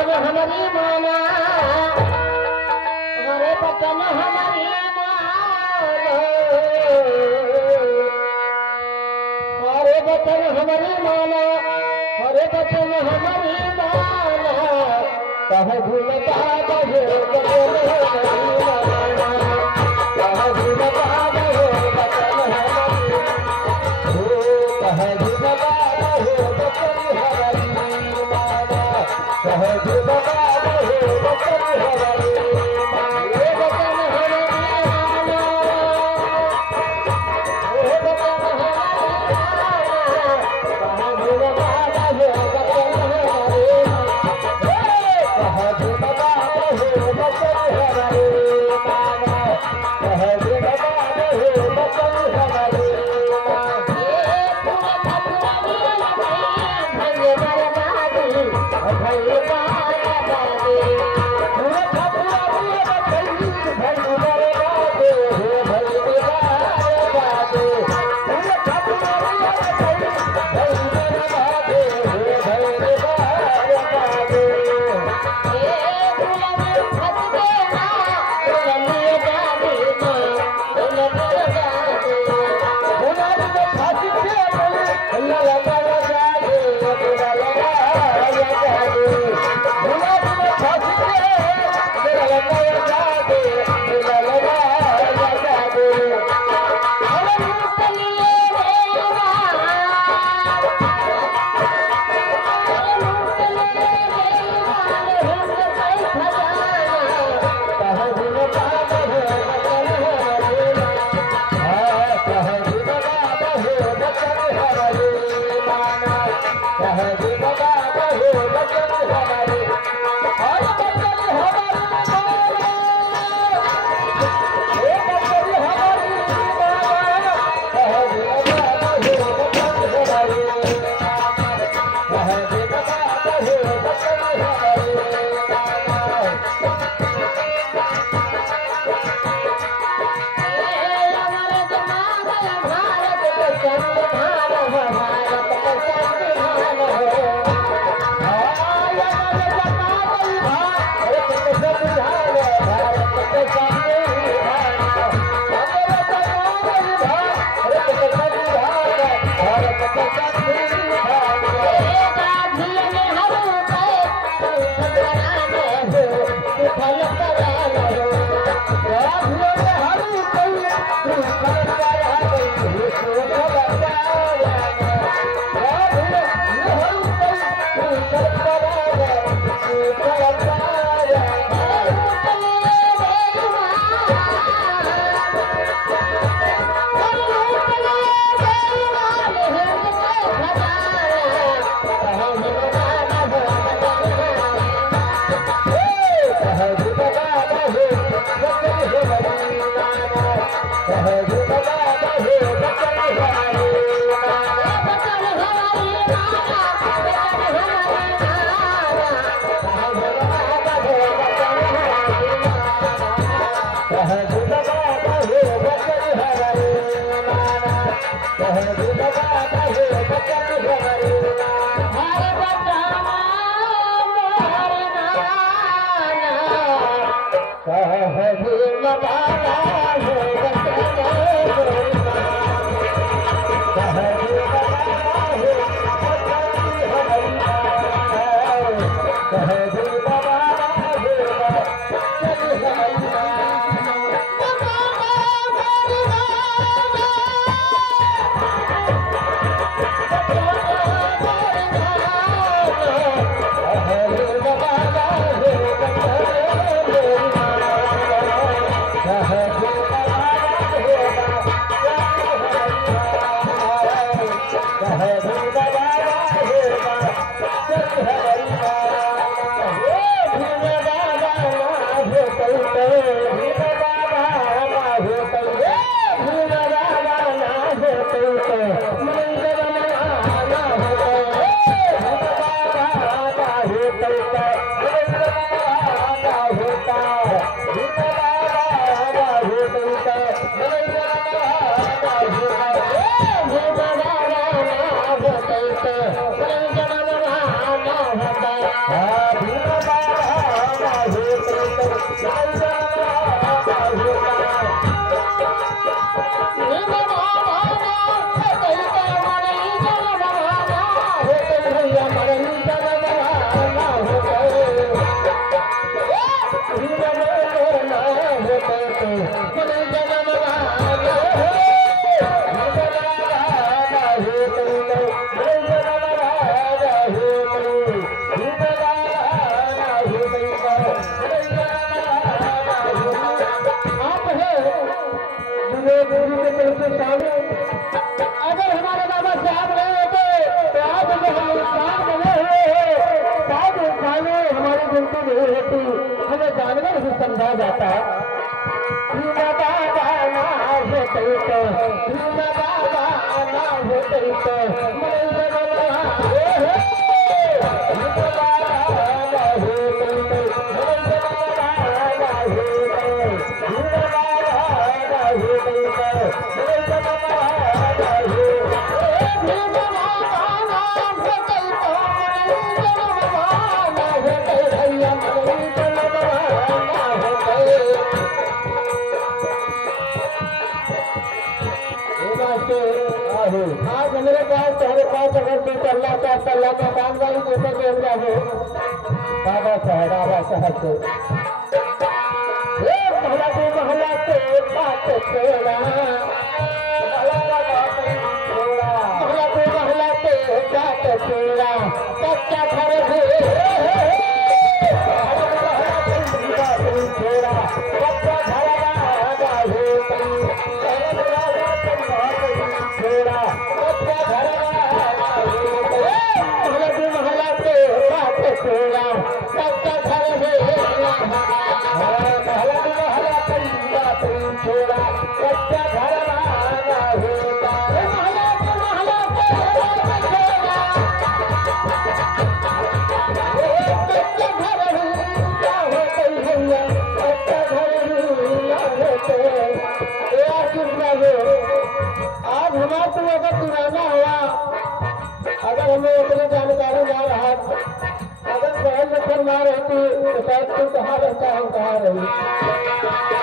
बचन हमारी माना, हरे बचन हमारी माना, हरे बचन हमारी माना, हरे बचन हमारी माना, कह भूलता बहे बचन हमारी माना, कह भूलता बहे बचन हमारी, कह भूलता बहे बचन हमारी माना, कह भूलता बहे बचन हमारी माना, हे बचन हमारी माना, हे बचन हमारी माना, कह भूलता बहे बचन हमारी माना, कह भूलता बहे बचन हमारी माना, कह भूलता बहे बचन हमारी माना। हाँ अगर हमारे बाबा साहब रहे होते तो आज हम इंसान बने हुए शायद इंसानों हमारी गिनती नहीं होती, हमें जानवर ही समझा जाता है। बाबा ना होते तो बाबा ना होते तो आज मेरे पास तुम्हारे पास अगर तू अल्लाह का काम वाली देते के हम जाओ बाबा साहब से महला के बात छोड़ा महला के बात छोड़ा कच्चा घर छोड़ा कच्चा घर आज हमारा तो अगर पुराना हुआ, अगर हमें इतनी जानकारी ना रहा, अगर पहल नफर ना रहती तो शायद तू कहाँ रहता हम कहाँ रही।